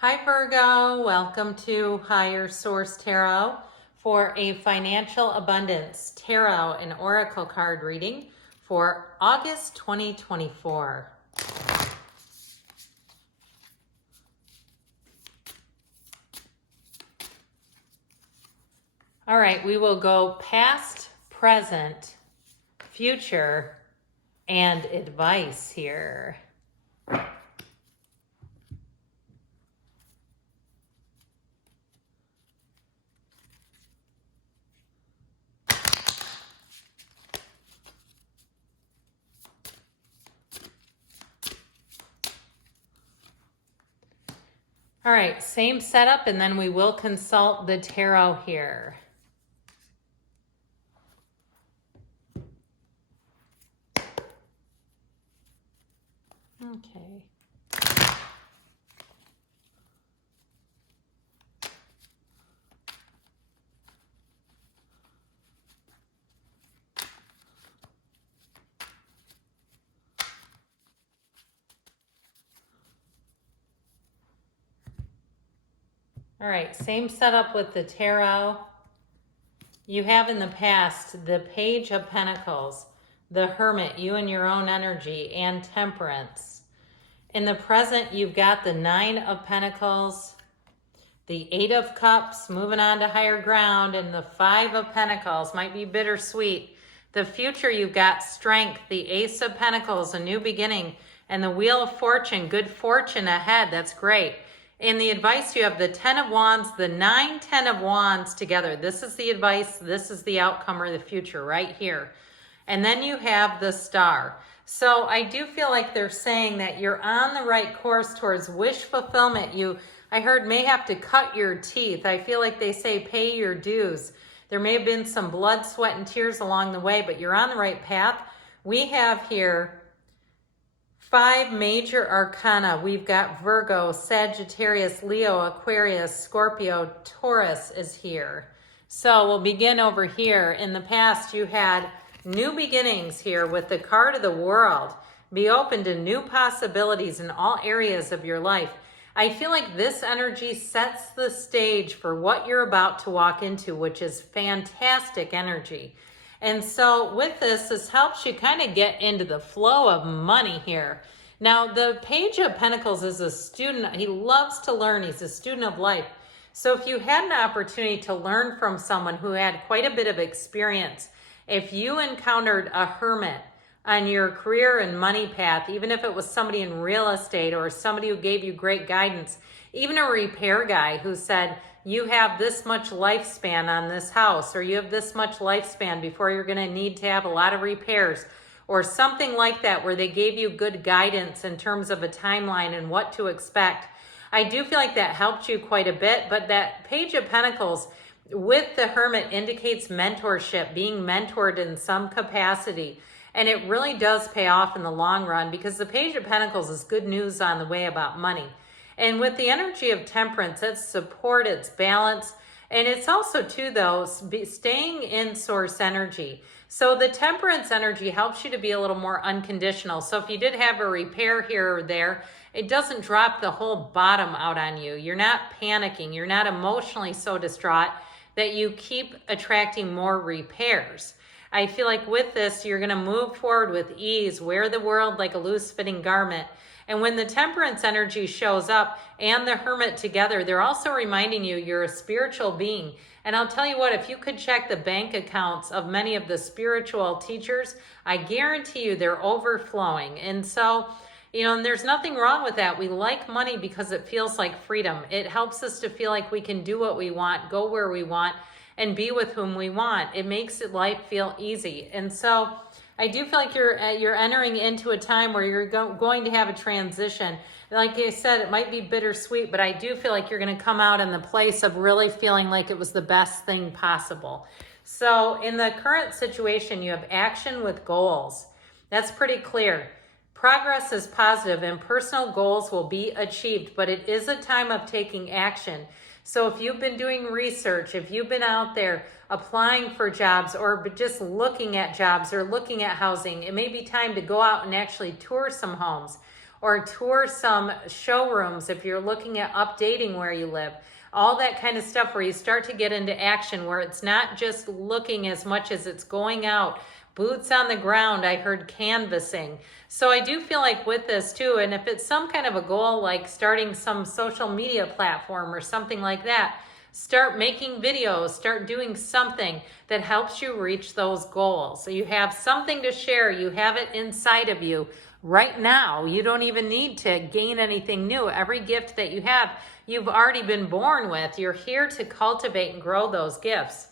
Hi Virgo, welcome to Higher Source Tarot for a financial abundance tarot and oracle card reading for August 2024. All right, we will go past, present, future, and advice here. All right, same setup, and then we will consult the tarot here. Okay. All right, same setup with the tarot. You have in the past the Page of Pentacles, the Hermit, you and your own energy, and Temperance. In the present, you've got the Nine of Pentacles, the Eight of Cups, moving on to higher ground, and the Five of Pentacles. Might be bittersweet. The future, you've got Strength, the Ace of Pentacles, a new beginning, and the Wheel of Fortune, good fortune ahead. That's great. In the advice, you have the 10 of Wands, the 9, 10 of Wands together. This is the advice. This is the outcome or the future right here. And then you have the Star. So I do feel like they're saying that you're on the right course towards wish fulfillment. I heard, may have to cut your teeth. I feel like they say pay your dues. There may have been some blood, sweat, and tears along the way, but you're on the right path. We have here 5 major arcana. We've got Virgo, Sagittarius, Leo, Aquarius, Scorpio, Taurus is here. So we'll begin over here. In the past, you had new beginnings here with the card of the World. Be open to new possibilities in all areas of your life. I feel like this energy sets the stage for what you're about to walk into, which is fantastic energy. And so with this helps you kind of get into the flow of money here. Now, the Page of Pentacles is a student. He loves to learn. He's a student of life. So if you had an opportunity to learn from someone who had quite a bit of experience, if you encountered a hermit on your career and money path, even if it was somebody in real estate or somebody who gave you great guidance, even a repair guy who said, you have this much lifespan on this house, or you have this much lifespan before you're going to need to have a lot of repairs, or something like that, where they gave you good guidance in terms of a timeline and what to expect. I do feel like that helped you quite a bit, but that Page of Pentacles with the Hermit indicates mentorship, being mentored in some capacity. And it really does pay off in the long run, because the Page of Pentacles is good news on the way about money. And with the energy of Temperance, it's support, it's balance. And it's also, too, though, staying in source energy. So the Temperance energy helps you to be a little more unconditional. So if you did have a repair here or there, it doesn't drop the whole bottom out on you. You're not panicking. You're not emotionally so distraught that you keep attracting more repairs. I feel like with this, you're going to move forward with ease, wear the world like a loose-fitting garment. And when the Temperance energy shows up and the Hermit together, they're also reminding you you're a spiritual being. And I'll tell you what, if you could check the bank accounts of many of the spiritual teachers, I guarantee you they're overflowing. And so, and there's nothing wrong with that. We like money because it feels like freedom. It helps us to feel like we can do what we want, go where we want, and be with whom we want. It makes life feel easy. And so I do feel like you're entering into a time where you're going to have a transition. Like I said, it might be bittersweet, but I do feel like you're going to come out in the place of really feeling like it was the best thing possible. So in the current situation, you have action with goals. That's pretty clear. Progress is positive and personal goals will be achieved, but it is a time of taking action. So if you've been doing research, if you've been out there applying for jobs or just looking at jobs or looking at housing, it may be time to go out and actually tour some homes. or tour some showrooms if you're looking at updating where you live. All that kind of stuff where you start to get into action, where it's not just looking as much as it's going out. Boots on the ground, I heard canvassing. So I do feel like with this too, and if it's some kind of a goal like starting some social media platform or something like that, start making videos, start doing something that helps you reach those goals. So you have something to share, you have it inside of you right now. You don't even need to gain anything new. Every gift that you have, you've already been born with. You're here to cultivate and grow those gifts.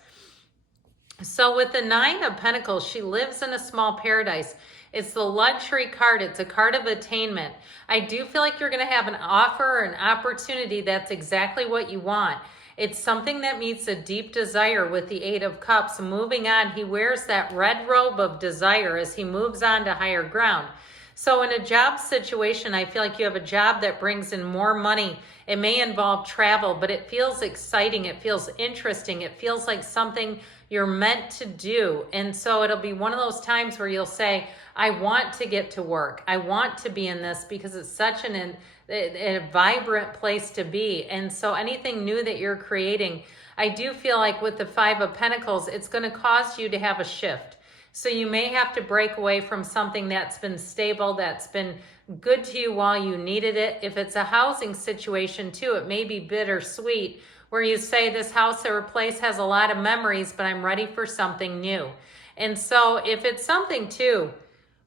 So with the Nine of Pentacles, she lives in a small paradise. It's the luxury card. It's a card of attainment. I do feel like you're going to have an offer or an opportunity that's exactly what you want. It's something that meets a deep desire with the Eight of Cups. Moving on, he wears that red robe of desire as he moves on to higher ground. So in a job situation, I feel like you have a job that brings in more money. It may involve travel, but it feels exciting. It feels interesting. It feels like something you're meant to do. And so it'll be one of those times where you'll say, I want to get to work. I want to be in this because it's such a vibrant place to be. And so anything new that you're creating, I do feel like with the Five of Pentacles, it's going to cause you to have a shift. So you may have to break away from something that's been stable, that's been good to you while you needed it. If it's a housing situation too, it may be bittersweet, where you say this house or place has a lot of memories, but I'm ready for something new. And so if it's something too,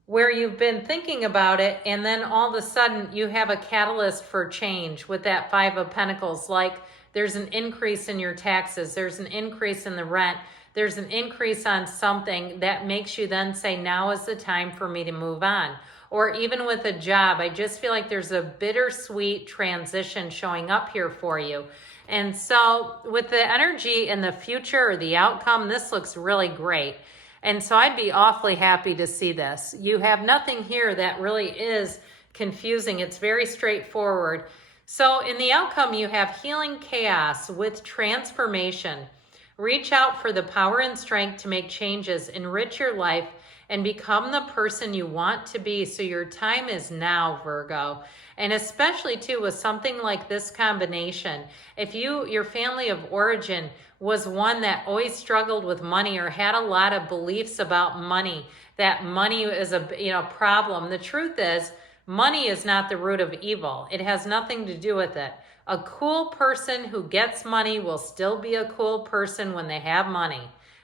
where you've been thinking about it, and then all of a sudden you have a catalyst for change with that Five of Pentacles, like there's an increase in your taxes, there's an increase in the rent, there's an increase on something that makes you then say, now is the time for me to move on. Or even with a job, I just feel like there's a bittersweet transition showing up here for you. And so with the energy in the future or the outcome, this looks really great. And so I'd be awfully happy to see this. You have nothing here that really is confusing. It's very straightforward. So in the outcome, you have healing chaos with transformation. Reach out for the power and strength to make changes, enrich your life, and become the person you want to be. So your time is now, Virgo. And especially too with something like this combination, if your family of origin was one that always struggled with money or had a lot of beliefs about money, that money is a problem. The truth is, money is not the root of evil. It has nothing to do with it. A cool person who gets money will still be a cool person when they have money.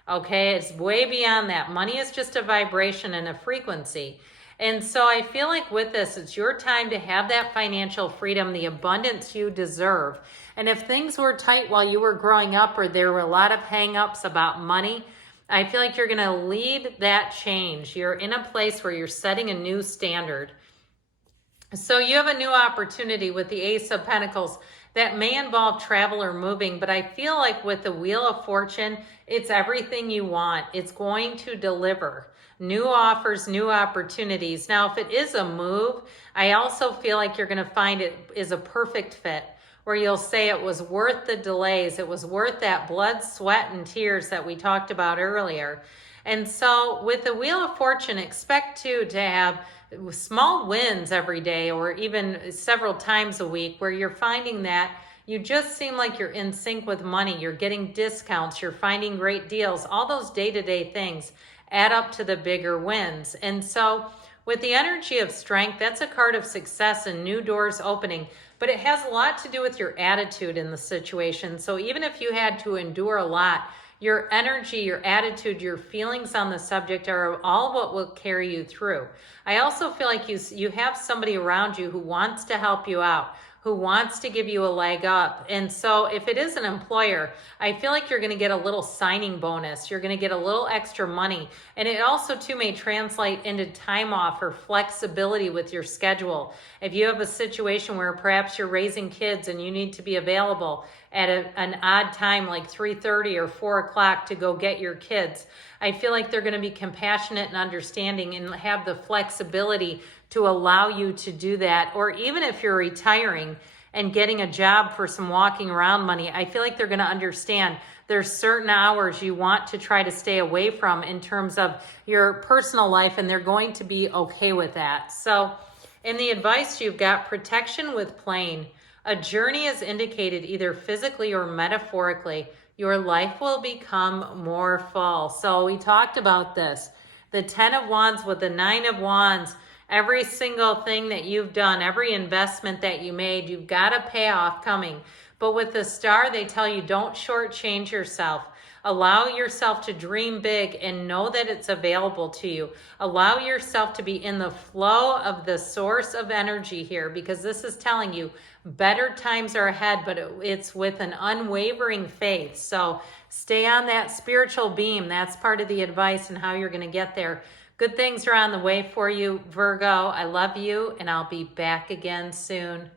Okay, it's way beyond that. Money is just a vibration and a frequency. And so I feel like with this, it's your time to have that financial freedom, the abundance you deserve. And if things were tight while you were growing up, or there were a lot of hang-ups about money, I feel like you're going to lead that change. You're in a place where you're setting a new standard. So you have a new opportunity with the Ace of Pentacles that may involve travel or moving, but I feel like with the Wheel of Fortune, it's everything you want. It's going to deliver new offers, new opportunities. Now, if it is a move, I also feel like you're going to find it is a perfect fit, where you'll say it was worth the delays. It was worth that blood, sweat, and tears that we talked about earlier. And so with the Wheel of Fortune, expect to have small wins every day, or even several times a week, where you're finding that you just seem like you're in sync with money. You're getting discounts. You're finding great deals. All those day-to-day things add up to the bigger wins. And so with the energy of strength, that's a card of success and new doors opening, but it has a lot to do with your attitude in the situation. So even if you had to endure a lot, your energy, your attitude, your feelings on the subject are all what will carry you through. I also feel like you have somebody around you who wants to help you out, who wants to give you a leg up. And so if it is an employer, I feel like you're going to get a little signing bonus. You're going to get a little extra money. And it also too may translate into time off or flexibility with your schedule. If you have a situation where perhaps you're raising kids and you need to be available at an odd time like 3:30 or 4 o'clock to go get your kids, I feel like they're going to be compassionate and understanding and have the flexibility to allow you to do that. Or even if you're retiring and getting a job for some walking around money, I feel like they're going to understand there's certain hours you want to try to stay away from in terms of your personal life, and they're going to be okay with that. So In the advice, you've got protection with plane. A journey is indicated either physically or metaphorically. Your life will become more full. So we talked about this. The 10 of Wands with the 9 of Wands. Every single thing that you've done, every investment that you made, you've got a payoff coming. But with the Star, they tell you don't shortchange yourself. Allow yourself to dream big and know that it's available to you. Allow yourself to be in the flow of the source of energy here, because this is telling you better times are ahead, but it's with an unwavering faith. So stay on that spiritual beam. That's part of the advice and how you're going to get there. Good things are on the way for you, Virgo. I love you, and I'll be back again soon.